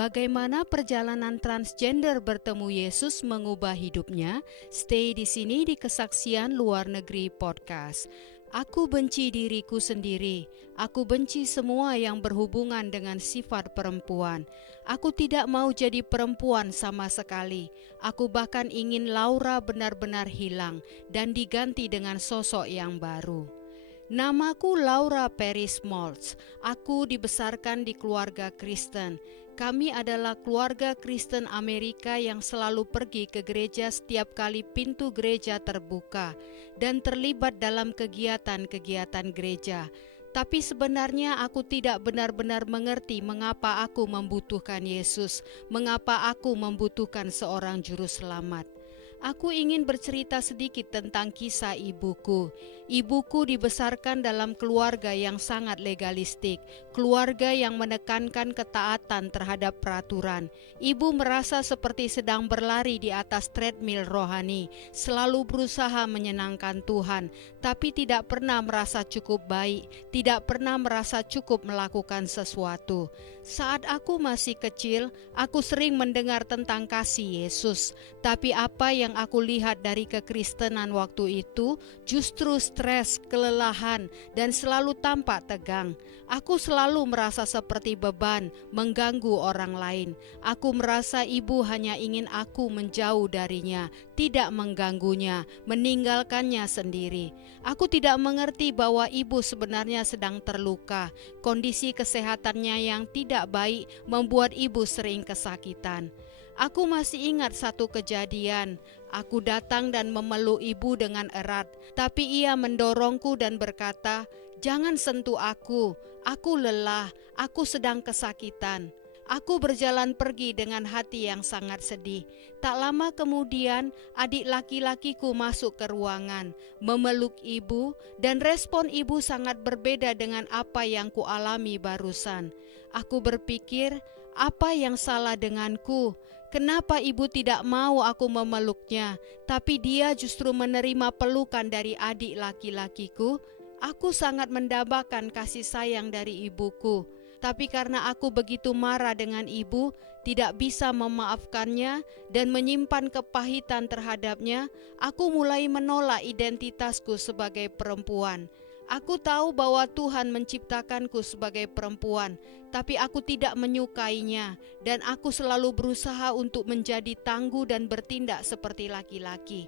Bagaimana perjalanan transgender bertemu Yesus mengubah hidupnya? Stay di sini di Kesaksian Luar Negeri Podcast. Aku benci diriku sendiri. Aku benci semua yang berhubungan dengan sifat perempuan. Aku tidak mau jadi perempuan sama sekali. Aku bahkan ingin Laura benar-benar hilang dan diganti dengan sosok yang baru. Namaku Laura Perry Smoltz. Aku dibesarkan di keluarga Kristen. Kami adalah keluarga Kristen Amerika yang selalu pergi ke gereja setiap kali pintu gereja terbuka dan terlibat dalam kegiatan-kegiatan gereja. Tapi sebenarnya aku tidak benar-benar mengerti mengapa aku membutuhkan Yesus, mengapa aku membutuhkan seorang juru selamat. Aku ingin bercerita sedikit tentang kisah ibuku. Ibuku dibesarkan dalam keluarga yang sangat legalistik, keluarga yang menekankan ketaatan terhadap peraturan. Ibu merasa seperti sedang berlari di atas treadmill rohani, selalu berusaha menyenangkan Tuhan, tapi tidak pernah merasa cukup baik, tidak pernah merasa cukup melakukan sesuatu. Saat aku masih kecil, aku sering mendengar tentang kasih Yesus, tapi apa yang aku lihat dari kekristenan waktu itu justru stres, kelelahan, dan selalu tampak tegang. Aku selalu merasa seperti beban, mengganggu orang lain. Aku merasa ibu hanya ingin aku menjauh darinya, tidak mengganggunya, meninggalkannya sendiri. Aku tidak mengerti bahwa ibu sebenarnya sedang terluka. Kondisi kesehatannya yang tidak baik membuat ibu sering kesakitan. Aku masih ingat satu kejadian. Aku datang dan memeluk ibu dengan erat, tapi ia mendorongku dan berkata, "Jangan sentuh aku lelah, aku sedang kesakitan." Aku berjalan pergi dengan hati yang sangat sedih. Tak lama kemudian, adik laki-lakiku masuk ke ruangan, memeluk ibu, dan respon ibu sangat berbeda dengan apa yang kualami barusan. Aku berpikir, apa yang salah denganku? Kenapa ibu tidak mau aku memeluknya, tapi dia justru menerima pelukan dari adik laki-lakiku? Aku sangat mendambakan kasih sayang dari ibuku. Tapi karena aku begitu marah dengan ibu, tidak bisa memaafkannya dan menyimpan kepahitan terhadapnya, aku mulai menolak identitasku sebagai perempuan. Aku tahu bahwa Tuhan menciptakanku sebagai perempuan, tapi aku tidak menyukainya dan aku selalu berusaha untuk menjadi tangguh dan bertindak seperti laki-laki.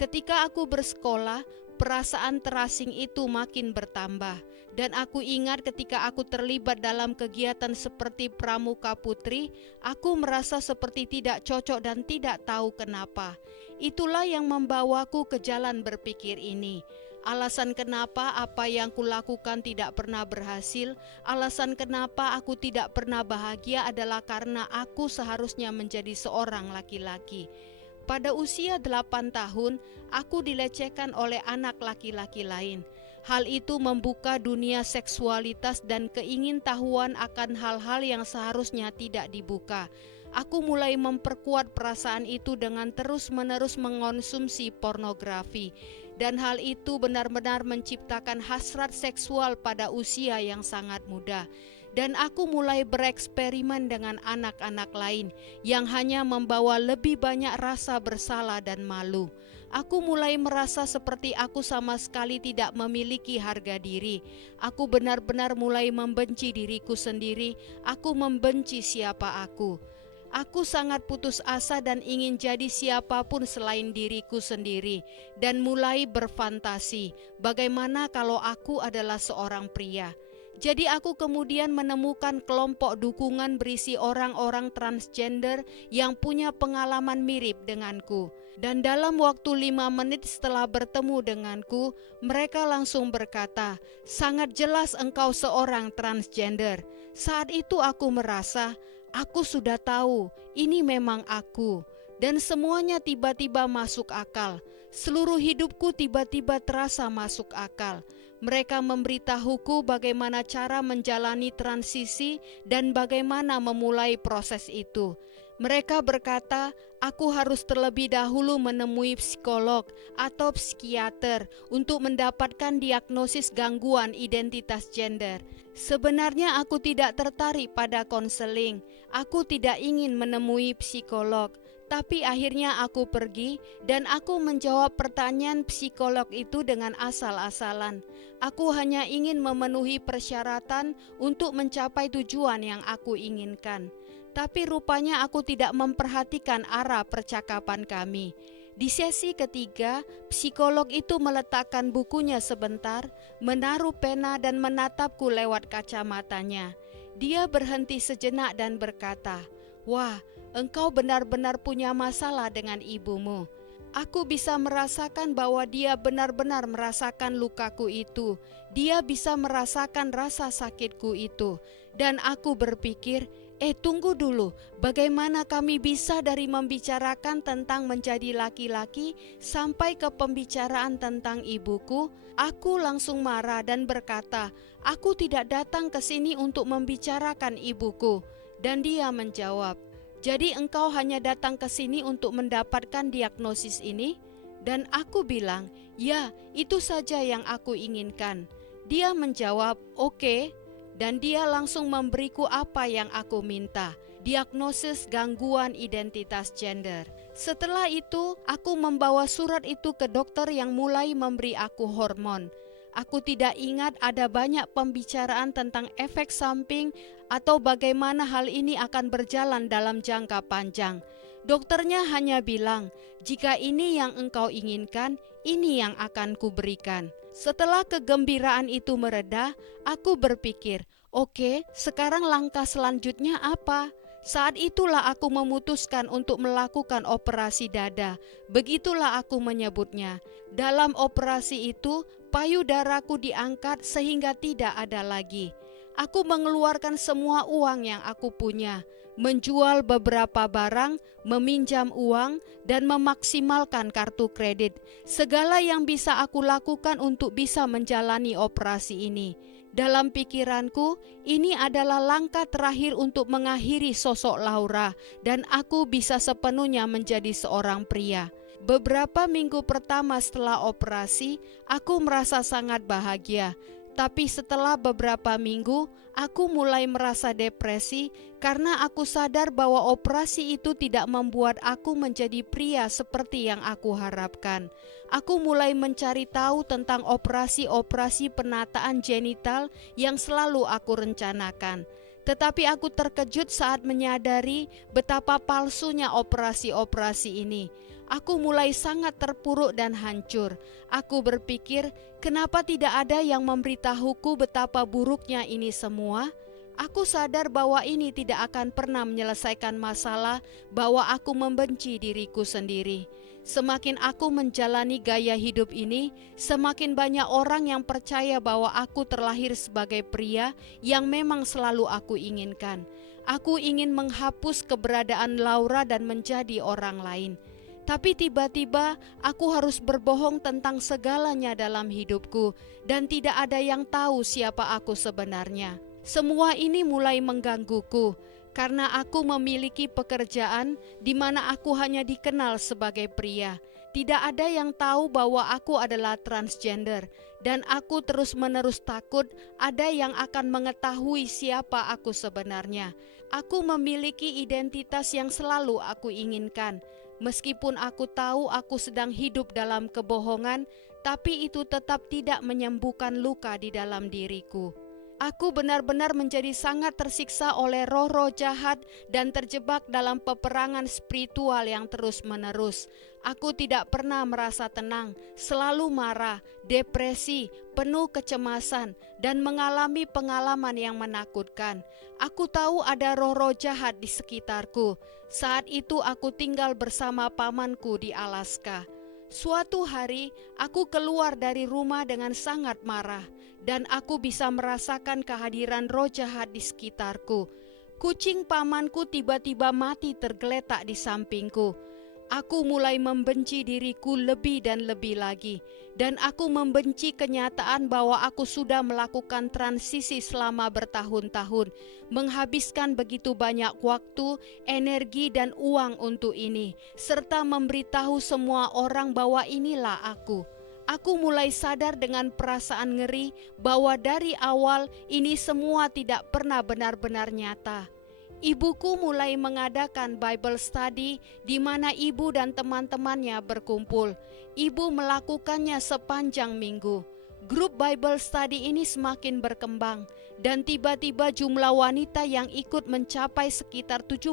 Ketika aku bersekolah, perasaan terasing itu makin bertambah, dan aku ingat ketika aku terlibat dalam kegiatan seperti pramuka putri, aku merasa seperti tidak cocok dan tidak tahu kenapa. Itulah yang membawaku ke jalan berpikir ini. Alasan kenapa apa yang kulakukan tidak pernah berhasil, alasan kenapa aku tidak pernah bahagia adalah karena aku seharusnya menjadi seorang laki-laki. Pada usia 8 tahun, aku dilecehkan oleh anak laki-laki lain. Hal itu membuka dunia seksualitas dan keingintahuan akan hal-hal yang seharusnya tidak dibuka. Aku mulai memperkuat perasaan itu dengan terus-menerus mengonsumsi pornografi. Dan hal itu benar-benar menciptakan hasrat seksual pada usia yang sangat muda. Dan aku mulai bereksperimen dengan anak-anak lain yang hanya membawa lebih banyak rasa bersalah dan malu. Aku mulai merasa seperti aku sama sekali tidak memiliki harga diri. Aku benar-benar mulai membenci diriku sendiri. Aku membenci siapa aku. Aku sangat putus asa dan ingin jadi siapapun selain diriku sendiri, dan mulai berfantasi, bagaimana kalau aku adalah seorang pria. Jadi aku kemudian menemukan kelompok dukungan berisi orang-orang transgender yang punya pengalaman mirip denganku. Dan dalam waktu 5 menit setelah bertemu denganku, mereka langsung berkata, "Sangat jelas engkau seorang transgender." Saat itu aku merasa, aku sudah tahu, ini memang aku. Dan semuanya tiba-tiba masuk akal. Seluruh hidupku tiba-tiba terasa masuk akal. Mereka memberitahuku bagaimana cara menjalani transisi dan bagaimana memulai proses itu. Mereka berkata, aku harus terlebih dahulu menemui psikolog atau psikiater untuk mendapatkan diagnosis gangguan identitas gender. Sebenarnya aku tidak tertarik pada konseling. Aku tidak ingin menemui psikolog. Tapi akhirnya aku pergi dan aku menjawab pertanyaan psikolog itu dengan asal-asalan. Aku hanya ingin memenuhi persyaratan untuk mencapai tujuan yang aku inginkan. Tapi rupanya aku tidak memperhatikan arah percakapan kami. Di sesi ketiga, psikolog itu meletakkan bukunya sebentar, menaruh pena dan menatapku lewat kacamatanya. Dia berhenti sejenak dan berkata, "Wah, engkau benar-benar punya masalah dengan ibumu." Aku bisa merasakan bahwa dia benar-benar merasakan lukaku itu. Dia bisa merasakan rasa sakitku itu. Dan aku berpikir, tunggu dulu, bagaimana kami bisa dari membicarakan tentang menjadi laki-laki sampai ke pembicaraan tentang ibuku? Aku langsung marah dan berkata, aku tidak datang ke sini untuk membicarakan ibuku. Dan dia menjawab, jadi engkau hanya datang ke sini untuk mendapatkan diagnosis ini? Dan aku bilang, ya, itu saja yang aku inginkan. Dia menjawab, oke. Dan dia langsung memberiku apa yang aku minta, diagnosis gangguan identitas gender. Setelah itu, aku membawa surat itu ke dokter yang mulai memberi aku hormon. Aku tidak ingat ada banyak pembicaraan tentang efek samping atau bagaimana hal ini akan berjalan dalam jangka panjang. Dokternya hanya bilang, jika ini yang engkau inginkan, ini yang akan kuberikan. Setelah kegembiraan itu mereda, aku berpikir, oke, sekarang langkah selanjutnya apa? Saat itulah aku memutuskan untuk melakukan operasi dada. Begitulah aku menyebutnya. Dalam operasi itu, payudaraku diangkat sehingga tidak ada lagi. Aku mengeluarkan semua uang yang aku punya, menjual beberapa barang, meminjam uang, dan memaksimalkan kartu kredit. Segala yang bisa aku lakukan untuk bisa menjalani operasi ini. Dalam pikiranku, ini adalah langkah terakhir untuk mengakhiri sosok Laura, dan aku bisa sepenuhnya menjadi seorang pria. Beberapa minggu pertama setelah operasi, aku merasa sangat bahagia. Tapi setelah beberapa minggu, aku mulai merasa depresi karena aku sadar bahwa operasi itu tidak membuat aku menjadi pria seperti yang aku harapkan. Aku mulai mencari tahu tentang operasi-operasi penataan genital yang selalu aku rencanakan. Tetapi aku terkejut saat menyadari betapa palsunya operasi-operasi ini. Aku mulai sangat terpuruk dan hancur. Aku berpikir, kenapa tidak ada yang memberitahuku betapa buruknya ini semua? Aku sadar bahwa ini tidak akan pernah menyelesaikan masalah, bahwa aku membenci diriku sendiri. Semakin aku menjalani gaya hidup ini, semakin banyak orang yang percaya bahwa aku terlahir sebagai pria yang memang selalu aku inginkan. Aku ingin menghapus keberadaan Laura dan menjadi orang lain. Tapi tiba-tiba aku harus berbohong tentang segalanya dalam hidupku dan tidak ada yang tahu siapa aku sebenarnya. Semua ini mulai menggangguku karena aku memiliki pekerjaan di mana aku hanya dikenal sebagai pria. Tidak ada yang tahu bahwa aku adalah transgender dan aku terus-menerus takut ada yang akan mengetahui siapa aku sebenarnya. Aku memiliki identitas yang selalu aku inginkan. Meskipun aku tahu aku sedang hidup dalam kebohongan, tapi itu tetap tidak menyembuhkan luka di dalam diriku. Aku benar-benar menjadi sangat tersiksa oleh roh-roh jahat dan terjebak dalam peperangan spiritual yang terus-menerus. Aku tidak pernah merasa tenang, selalu marah, depresi, penuh kecemasan, dan mengalami pengalaman yang menakutkan. Aku tahu ada roh-roh jahat di sekitarku. Saat itu aku tinggal bersama pamanku di Alaska. Suatu hari, aku keluar dari rumah dengan sangat marah, dan aku bisa merasakan kehadiran roh jahat di sekitarku. Kucing pamanku tiba-tiba mati tergeletak di sampingku. Aku mulai membenci diriku lebih dan lebih lagi, dan aku membenci kenyataan bahwa aku sudah melakukan transisi selama bertahun-tahun, menghabiskan begitu banyak waktu, energi, dan uang untuk ini, serta memberitahu semua orang bahwa inilah aku. Aku mulai sadar dengan perasaan ngeri bahwa dari awal ini semua tidak pernah benar-benar nyata. Ibuku mulai mengadakan Bible study di mana ibu dan teman-temannya berkumpul. Ibu melakukannya sepanjang minggu. Grup Bible study ini semakin berkembang dan tiba-tiba jumlah wanita yang ikut mencapai sekitar 75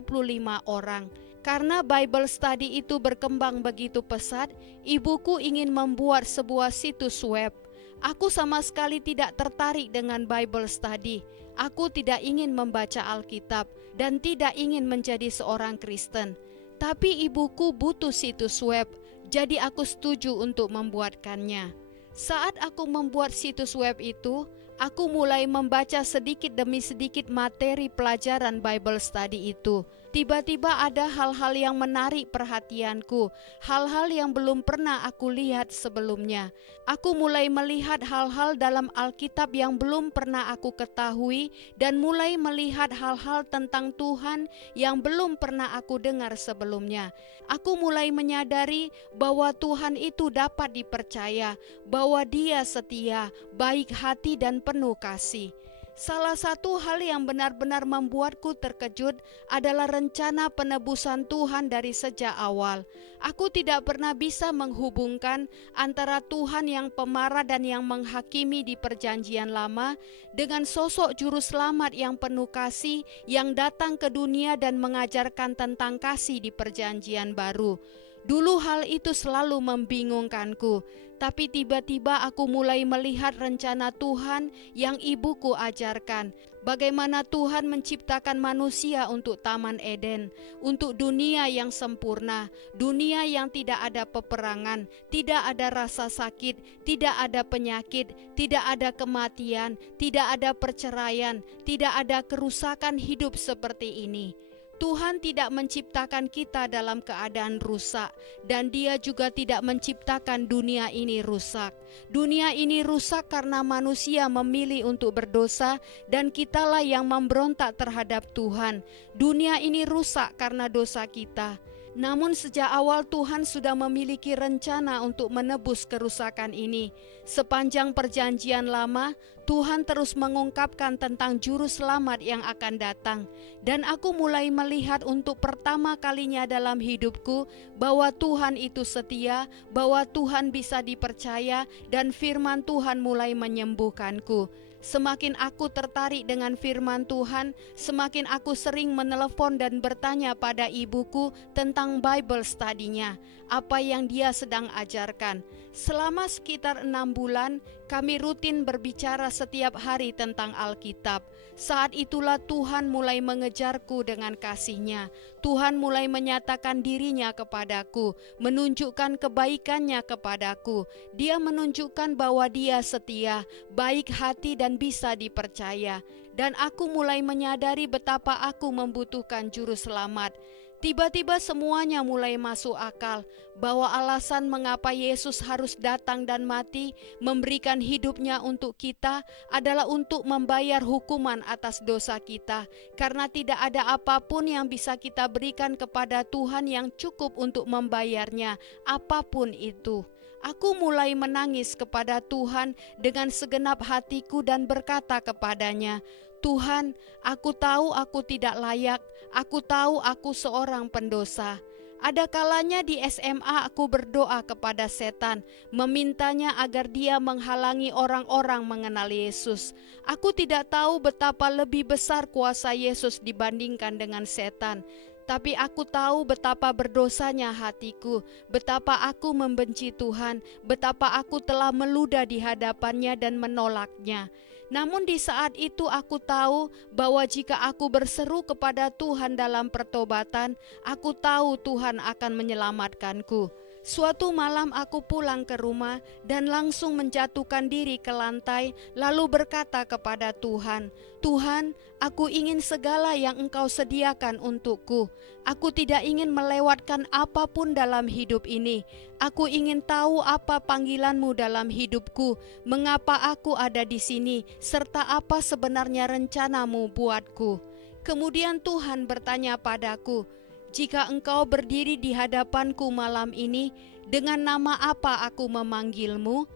orang. Karena Bible study itu berkembang begitu pesat, ibuku ingin membuat sebuah situs web. Aku sama sekali tidak tertarik dengan Bible study. Aku tidak ingin membaca Alkitab dan tidak ingin menjadi seorang Kristen. Tapi ibuku butuh situs web, jadi aku setuju untuk membuatkannya. Saat aku membuat situs web itu, aku mulai membaca sedikit demi sedikit materi pelajaran Bible study itu. Tiba-tiba ada hal-hal yang menarik perhatianku, hal-hal yang belum pernah aku lihat sebelumnya. Aku mulai melihat hal-hal dalam Alkitab yang belum pernah aku ketahui dan mulai melihat hal-hal tentang Tuhan yang belum pernah aku dengar sebelumnya. Aku mulai menyadari bahwa Tuhan itu dapat dipercaya, bahwa Dia setia, baik hati dan penuh kasih. Salah satu hal yang benar-benar membuatku terkejut adalah rencana penebusan Tuhan dari sejak awal. Aku tidak pernah bisa menghubungkan antara Tuhan yang pemarah dan yang menghakimi di Perjanjian Lama dengan sosok juru selamat yang penuh kasih yang datang ke dunia dan mengajarkan tentang kasih di Perjanjian Baru. Dulu hal itu selalu membingungkanku, tapi tiba-tiba aku mulai melihat rencana Tuhan yang ibuku ajarkan. Bagaimana Tuhan menciptakan manusia untuk Taman Eden, untuk dunia yang sempurna, dunia yang tidak ada peperangan, tidak ada rasa sakit, tidak ada penyakit, tidak ada kematian, tidak ada perceraian, tidak ada kerusakan hidup seperti ini. Tuhan tidak menciptakan kita dalam keadaan rusak, dan Dia juga tidak menciptakan dunia ini rusak. Dunia ini rusak karena manusia memilih untuk berdosa, dan kitalah yang memberontak terhadap Tuhan. Dunia ini rusak karena dosa kita. Namun sejak awal Tuhan sudah memiliki rencana untuk menebus kerusakan ini. Sepanjang Perjanjian Lama, Tuhan terus mengungkapkan tentang juru selamat yang akan datang. Dan aku mulai melihat untuk pertama kalinya dalam hidupku bahwa Tuhan itu setia, bahwa Tuhan bisa dipercaya, dan firman Tuhan mulai menyembuhkanku. Semakin aku tertarik dengan firman Tuhan, semakin aku sering menelepon dan bertanya pada ibuku tentang Bible study-nya, apa yang dia sedang ajarkan. Selama sekitar 6 bulan, kami rutin berbicara setiap hari tentang Alkitab. Saat itulah Tuhan mulai mengejarku dengan kasih-Nya. Tuhan mulai menyatakan dirinya kepadaku, menunjukkan kebaikannya kepadaku. Dia menunjukkan bahwa Dia setia, baik hati dan bisa dipercaya. Dan aku mulai menyadari betapa aku membutuhkan juru selamat. Tiba-tiba semuanya mulai masuk akal bahwa alasan mengapa Yesus harus datang dan mati, memberikan hidupnya untuk kita adalah untuk membayar hukuman atas dosa kita, karena tidak ada apapun yang bisa kita berikan kepada Tuhan yang cukup untuk membayarnya, apapun itu. Aku mulai menangis kepada Tuhan dengan segenap hatiku dan berkata kepadanya, Tuhan, aku tahu aku tidak layak, aku tahu aku seorang pendosa. Ada kalanya di SMA aku berdoa kepada setan, memintanya agar dia menghalangi orang-orang mengenal Yesus. Aku tidak tahu betapa lebih besar kuasa Yesus dibandingkan dengan setan. Tapi aku tahu betapa berdosanya hatiku, betapa aku membenci Tuhan, betapa aku telah meludah di hadapannya dan menolaknya. Namun di saat itu aku tahu bahwa jika aku berseru kepada Tuhan dalam pertobatan, aku tahu Tuhan akan menyelamatkanku. Suatu malam aku pulang ke rumah dan langsung menjatuhkan diri ke lantai, lalu berkata kepada Tuhan, "Tuhan, aku ingin segala yang Engkau sediakan untukku. Aku tidak ingin melewatkan apapun dalam hidup ini. Aku ingin tahu apa panggilan-Mu dalam hidupku, mengapa aku ada di sini, serta apa sebenarnya rencana-Mu buatku." Kemudian Tuhan bertanya padaku, "Jika engkau berdiri di hadapanku malam ini, dengan nama apa aku memanggilmu?"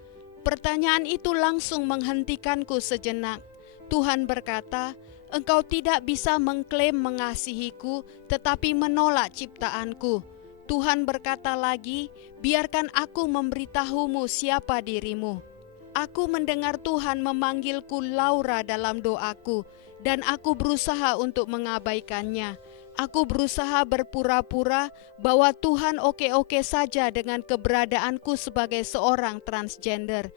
Pertanyaan itu langsung menghentikanku sejenak. Tuhan berkata, "Engkau tidak bisa mengklaim mengasihiku, tetapi menolak ciptaanku." Tuhan berkata lagi, "Biarkan aku memberitahumu siapa dirimu." Aku mendengar Tuhan memanggilku Laura dalam doaku, dan aku berusaha untuk mengabaikannya. Aku berusaha berpura-pura bahwa Tuhan oke-oke saja dengan keberadaanku sebagai seorang transgender.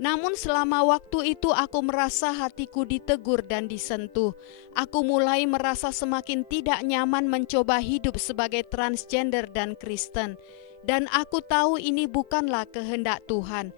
Namun selama waktu itu aku merasa hatiku ditegur dan disentuh. Aku mulai merasa semakin tidak nyaman mencoba hidup sebagai transgender dan Kristen. Dan aku tahu ini bukanlah kehendak Tuhan.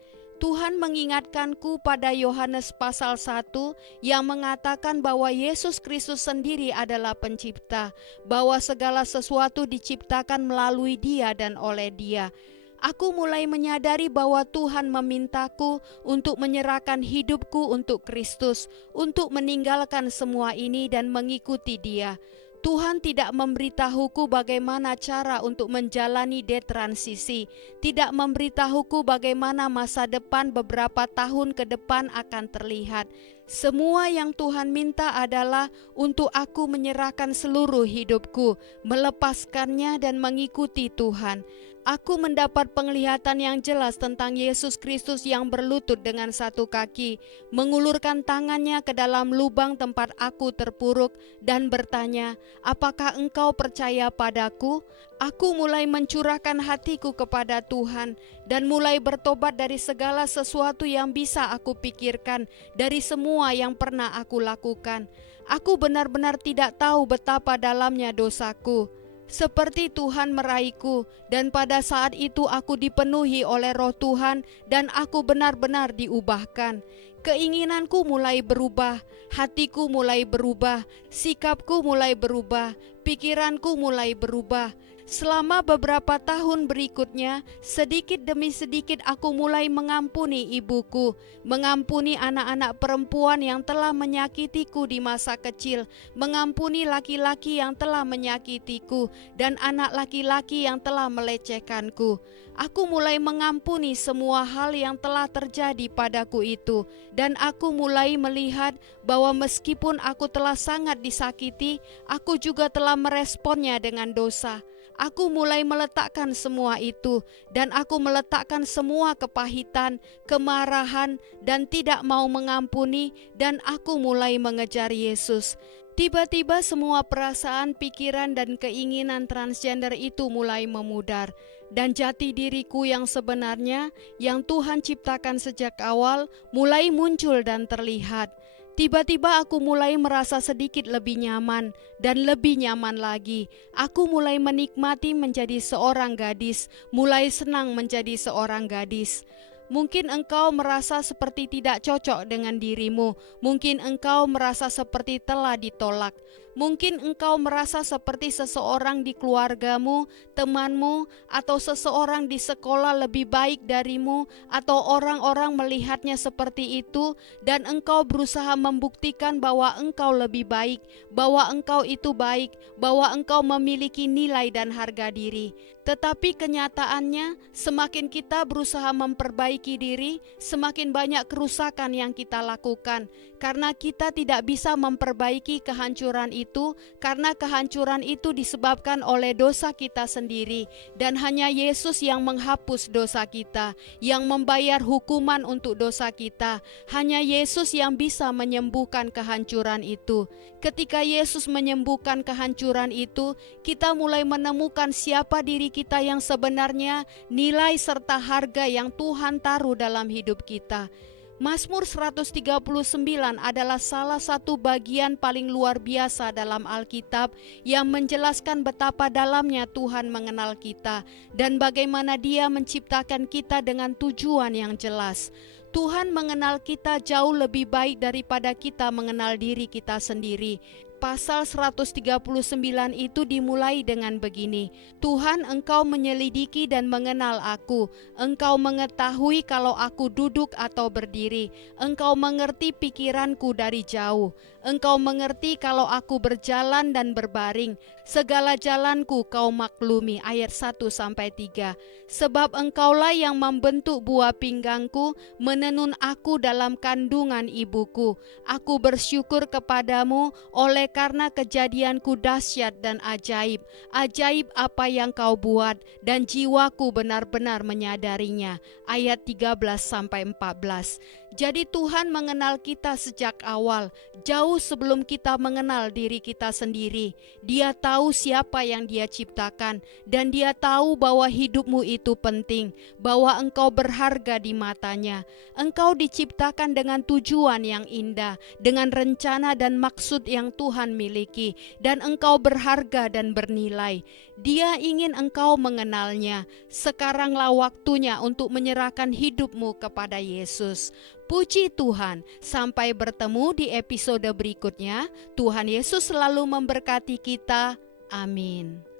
Tuhan mengingatkanku pada Yohanes pasal 1 yang mengatakan bahwa Yesus Kristus sendiri adalah pencipta, bahwa segala sesuatu diciptakan melalui Dia dan oleh Dia. Aku mulai menyadari bahwa Tuhan memintaku untuk menyerahkan hidupku untuk Kristus, untuk meninggalkan semua ini dan mengikuti Dia. Tuhan tidak memberitahuku bagaimana cara untuk menjalani detransisi, tidak memberitahuku bagaimana masa depan beberapa tahun ke depan akan terlihat. Semua yang Tuhan minta adalah untuk aku menyerahkan seluruh hidupku, melepaskannya dan mengikuti Tuhan. Aku mendapat penglihatan yang jelas tentang Yesus Kristus yang berlutut dengan satu kaki, mengulurkan tangannya ke dalam lubang tempat aku terpuruk dan bertanya, "Apakah engkau percaya padaku?" Aku mulai mencurahkan hatiku kepada Tuhan dan mulai bertobat dari segala sesuatu yang bisa aku pikirkan, dari semua yang pernah aku lakukan. Aku benar-benar tidak tahu betapa dalamnya dosaku. Seperti Tuhan meraihku, dan pada saat itu aku dipenuhi oleh Roh Tuhan dan aku benar-benar diubahkan. Keinginanku mulai berubah, hatiku mulai berubah, sikapku mulai berubah, pikiranku mulai berubah. Selama beberapa tahun berikutnya, sedikit demi sedikit aku mulai mengampuni ibuku, mengampuni anak-anak perempuan yang telah menyakitiku di masa kecil, mengampuni laki-laki yang telah menyakitiku, dan anak laki-laki yang telah melecehkanku. Aku mulai mengampuni semua hal yang telah terjadi padaku itu, dan aku mulai melihat bahwa meskipun aku telah sangat disakiti, aku juga telah meresponnya dengan dosa. Aku mulai meletakkan semua itu, dan aku meletakkan semua kepahitan, kemarahan, dan tidak mau mengampuni, dan aku mulai mengejar Yesus. Tiba-tiba semua perasaan, pikiran, dan keinginan transgender itu mulai memudar, dan jati diriku yang sebenarnya, yang Tuhan ciptakan sejak awal, mulai muncul dan terlihat. Tiba-tiba aku mulai merasa sedikit lebih nyaman dan lebih nyaman lagi. Aku mulai menikmati menjadi seorang gadis, mulai senang menjadi seorang gadis. Mungkin engkau merasa seperti tidak cocok dengan dirimu. Mungkin engkau merasa seperti telah ditolak. Mungkin engkau merasa seperti seseorang di keluargamu, temanmu, atau seseorang di sekolah lebih baik darimu, atau orang-orang melihatnya seperti itu, dan engkau berusaha membuktikan bahwa engkau lebih baik, bahwa engkau itu baik, bahwa engkau memiliki nilai dan harga diri. Tetapi kenyataannya, semakin kita berusaha memperbaiki diri, semakin banyak kerusakan yang kita lakukan, karena kita tidak bisa memperbaiki kehancuran itu, karena kehancuran itu disebabkan oleh dosa kita sendiri, dan hanya Yesus yang menghapus dosa kita, yang membayar hukuman untuk dosa kita. Hanya Yesus yang bisa menyembuhkan kehancuran itu. Ketika Yesus menyembuhkan kehancuran itu, kita mulai menemukan siapa diri kita yang sebenarnya, nilai serta harga yang Tuhan taruh dalam hidup kita. Mazmur 139 adalah salah satu bagian paling luar biasa dalam Alkitab yang menjelaskan betapa dalamnya Tuhan mengenal kita dan bagaimana Dia menciptakan kita dengan tujuan yang jelas. Tuhan mengenal kita jauh lebih baik daripada kita mengenal diri kita sendiri. Pasal 139 itu dimulai dengan begini, Tuhan, Engkau menyelidiki dan mengenal aku. Engkau mengetahui kalau aku duduk atau berdiri. Engkau mengerti pikiranku dari jauh. Engkau mengerti kalau aku berjalan dan berbaring. Segala jalanku kau maklumi. Ayat 1-3. Sebab engkaulah yang membentuk buah pinggangku, menenun aku dalam kandungan ibuku. Aku bersyukur kepadamu oleh karena kejadianku dahsyat dan ajaib. Ajaib apa yang kau buat, dan jiwaku benar-benar menyadarinya. Ayat 13-14. Jadi Tuhan mengenal kita sejak awal, jauh sebelum kita mengenal diri kita sendiri. Dia tahu siapa yang Dia ciptakan, dan Dia tahu bahwa hidupmu itu penting, bahwa engkau berharga di matanya. Engkau diciptakan dengan tujuan yang indah, dengan rencana dan maksud yang Tuhan miliki, dan engkau berharga dan bernilai. Dia ingin engkau mengenalnya. Sekaranglah waktunya untuk menyerahkan hidupmu kepada Yesus. Puji Tuhan, sampai bertemu di episode berikutnya. Tuhan Yesus selalu memberkati kita. Amin.